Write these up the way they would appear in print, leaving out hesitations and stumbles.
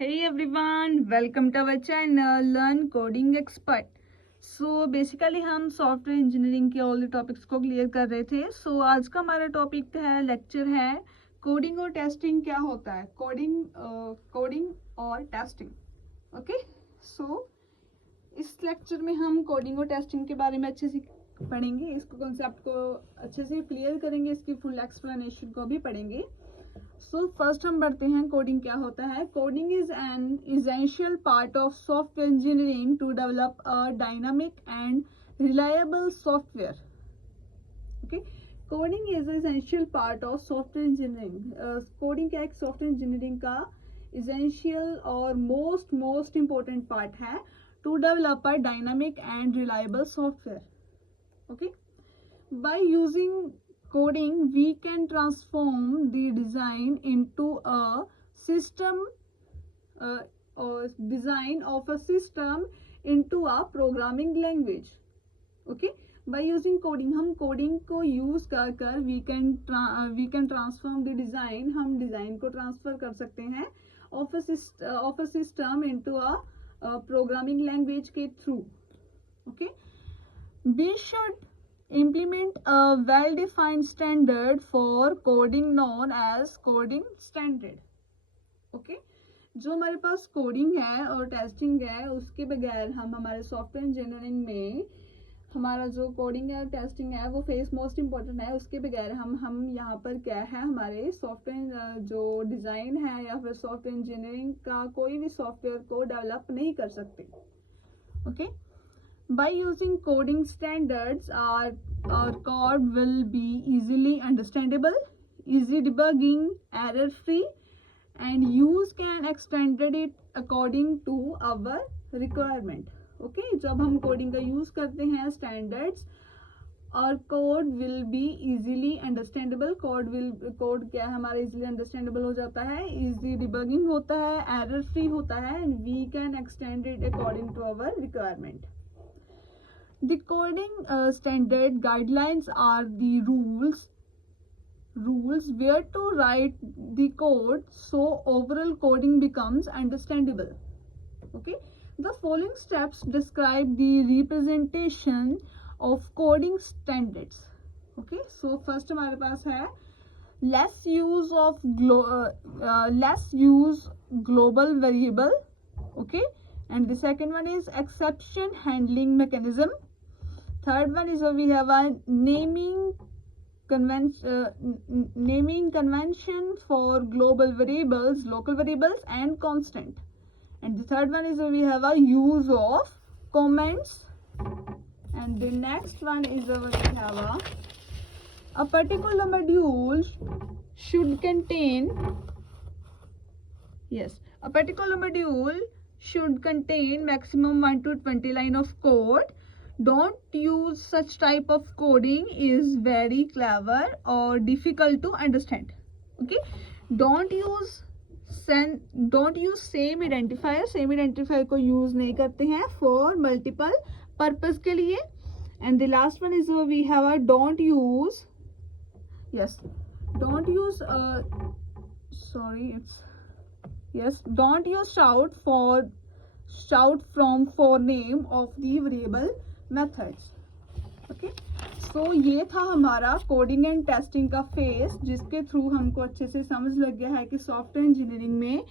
Hey everyone, welcome to our channel Learn Coding Expert. So basically हम software engineering के all the topics को क्लियर कर रहे थे. So आज का हमारा टॉपिक है लेक्चर है कोडिंग और टेस्टिंग क्या होता है. कोडिंग और टेस्टिंग. ओके. सो इस लेक्चर में हम कोडिंग और टेस्टिंग के बारे में अच्छे से पढ़ेंगे, इसको कॉन्सेप्ट को अच्छे से क्लियर करेंगे, इसकी फुल एक्सप्लेनेशन को भी पढ़ेंगे. सो फर्स्ट हम बढ़ते हैं कोडिंग क्या होता है. Coding is an essential part of software engineering to develop a dynamic and reliable software. Okay. Coding is essential part of software engineering. Coding क्या एक सॉफ्टवेयर इंजीनियरिंग का इसेंशियल और मोस्ट इंपॉर्टेंट पार्ट है to develop a dynamic and reliable software. Okay. By using coding we can transform the design into a system or design of a system into a programming language. Okay. By using coding हम coding को use कर we can transform the design, हम design को transfer कर सकते हैं of a system into a programming language के through. Okay. We should implement a well-defined standard for coding known as coding standard. Okay. जो हमारे पास कोडिंग है और टेस्टिंग है उसके बगैर हम हमारे सॉफ्टवेयर इंजीनियरिंग में हमारा जो कोडिंग है टेस्टिंग है वो फेस मोस्ट इम्पोर्टेंट है. उसके बगैर हम यहाँ पर क्या है हमारे सॉफ्टवेयर जो डिज़ाइन है या फिर सॉफ्टवेयर इंजीनियरिंग का कोई भी सॉफ्टवेयर को डेवलप नहीं कर सकते. Okay. By using coding standards, our code will be easily understandable, easy debugging, error-free, and use can extend it according to our requirement. Okay, जब हम coding का use करते हैं standards, our code will be easily understandable. Code क्या हमारा easily understandable हो जाता है, easy debugging होता है, error-free होता है, and we can extend it according to our requirement. The coding standard guidelines are the rules where to write the code so overall coding becomes understandable. Okay. The following steps describe the representation of coding standards. Okay. So first हमारे पास है less use global variable. Okay. And the second one is exception handling mechanism. Third one is we have a naming convention for global variables, local variables, and constant. And the third one is we have a use of comments. And the next one is we have a particular module should contain. Yes, a particular module should contain maximum 1 to 20 line of code. Don't use such type of coding is very clever or difficult to understand. Okay. Don't use same identifier को use नहीं करते हैं for multiple purpose के लिए. And the last one is we have a don't use shout from for name of the variable methods. Okay. So ये था हमारा coding and testing का फेस जिसके थ्रू हमको अच्छे से समझ लग गया है कि सॉफ्टवेयर इंजीनियरिंग में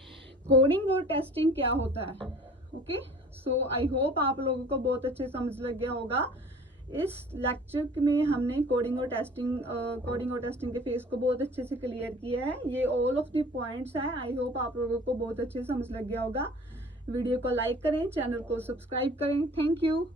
कोडिंग और टेस्टिंग क्या होता है. ओके. सो आई होप आप लोगों को बहुत अच्छे समझ लग गया होगा. इस लेक्चर में हमने कोडिंग और टेस्टिंग के फेस को बहुत अच्छे से क्लियर किया है. ये ऑल ऑफ द पॉइंट्स हैं. आई होप आप लोगों को बहुत अच्छे से समझ लग गया होगा. वीडियो को लाइक करें, चैनल को सब्सक्राइब करें. Thank you.